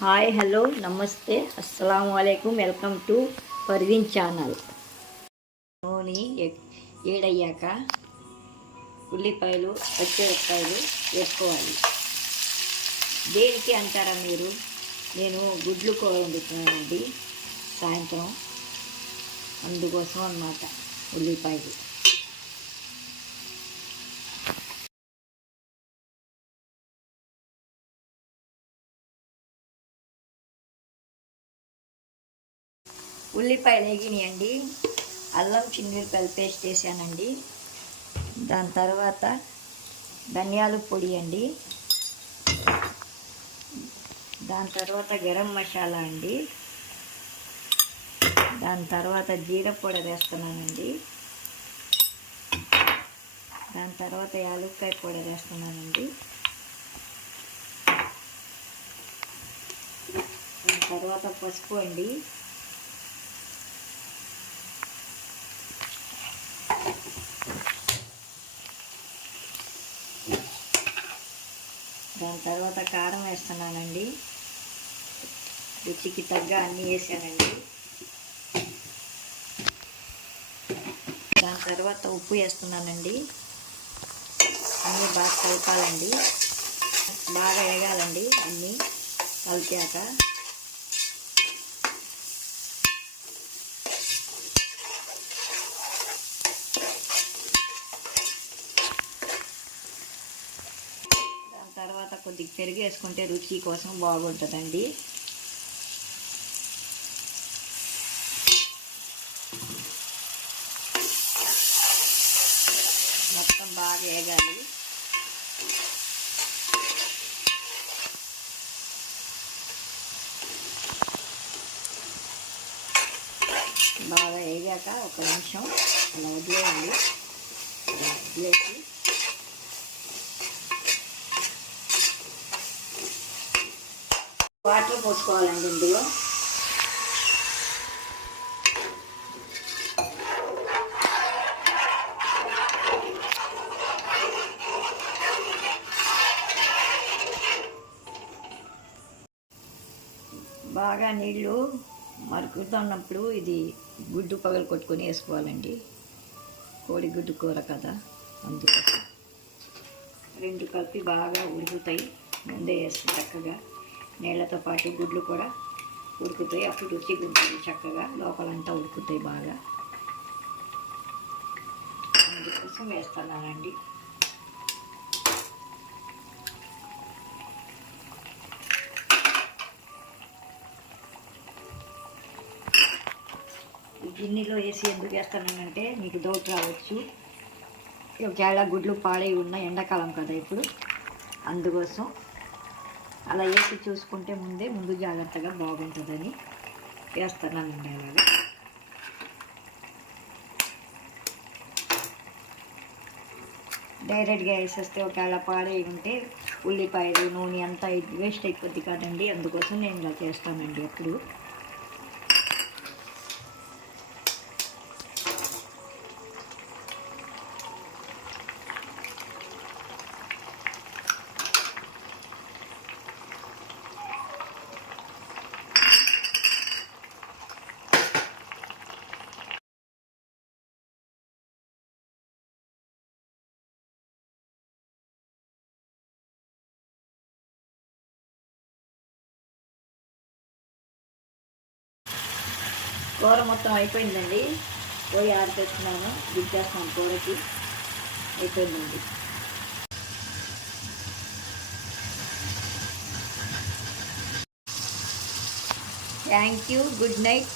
Hi hello namaste అస్సలం వాలేకుమ్ welcome to Parveen channel. నూనె ఏడయ్యాక ఉల్లిపాయలు పచ్చిమిరపకాయలు వేసుకోవాలి. దేనికి అంటారా మీరు? నేను గుడ్లు కూర వండుతున్నానండి సాయంత్రం. అందుకోసం అన్నమాట ఉల్లిపాయలు. ఉల్లిపాయలు వేగినాయండి అల్లం చిన్నిపాయలు పేస్ట్ వేసానండి దాని తర్వాత ధనియాల పొడి అండి. దాని తర్వాత గరం మసాలా అండి. దాని తర్వాత జీర పొడి వేస్తున్నానండి. దాని తర్వాత యాలక్కాయ పొడి వేస్తున్నానండి. దాని తర్వాత పసుపు అండి. తర్వాత కారం వేస్తున్నానండి. రుచికి తగ్గ అన్నీ వేసానండి. దాని తర్వాత ఉప్పు వేస్తున్నానండి. అన్నీ బాగా కలపాలండి. బాగా ఎగాలండి అన్నీ కలిపాక దాని తర్వాత కొద్దిగా పెరుగు వేసుకుంటే రుచి కోసం బాగుంటుందండి. మొత్తం బాగా వేగాలి. బాగా వేగాక ఒక నిమిషం అలా వదిలేయండి. వదిలేసి వాటర్ పోసుకోవాలండి ఇందులో. బాగా నీళ్ళు మరుగుతున్నప్పుడు ఇది గుడ్డు పగలు కొట్టుకొని వేసుకోవాలండి. కోడి గుడ్డు కూర కదా అందుకు రెండు కలిపి బాగా ఉడుకుతాయి. ముందే వేసి చక్కగా. నీళ్ళతో పాటు గుడ్లు కూడా ఉడుకుతాయి. అప్పుడు రుచిగా ఉంటుంది చక్కగా. లోపలంతా ఉడుకుతాయి బాగా. అందుకోసం వేస్తున్నానండి. గిన్నెలో వేసి ఎందుకు వేస్తానంటే మీకు డౌట్ రావచ్చు. ఒకవేళ గుడ్లు పాడై ఉన్న ఎండాకాలం కదా ఇప్పుడు. అందుకోసం అలా వేసి చూసుకుంటే ముందే ముందు జాగ్రత్తగా బాగుంటుందని వేస్తున్నానండి అలాగా డైరెక్ట్గా వేసేస్తే ఒకవేళ పాడై ఉంటే ఉల్లిపాయలు నూనె అంతా వేస్ట్ అయిపోద్ది కాదండి. అందుకోసం నేను ఇలా చేస్తానండి ఎప్పుడు. కూర మొత్తం అయిపోయిందండి. పోయి ఆడిపేస్తున్నాను దిగ్గేస్తున్నాను కూరకి. అయిపోయిందండి. Thank you good night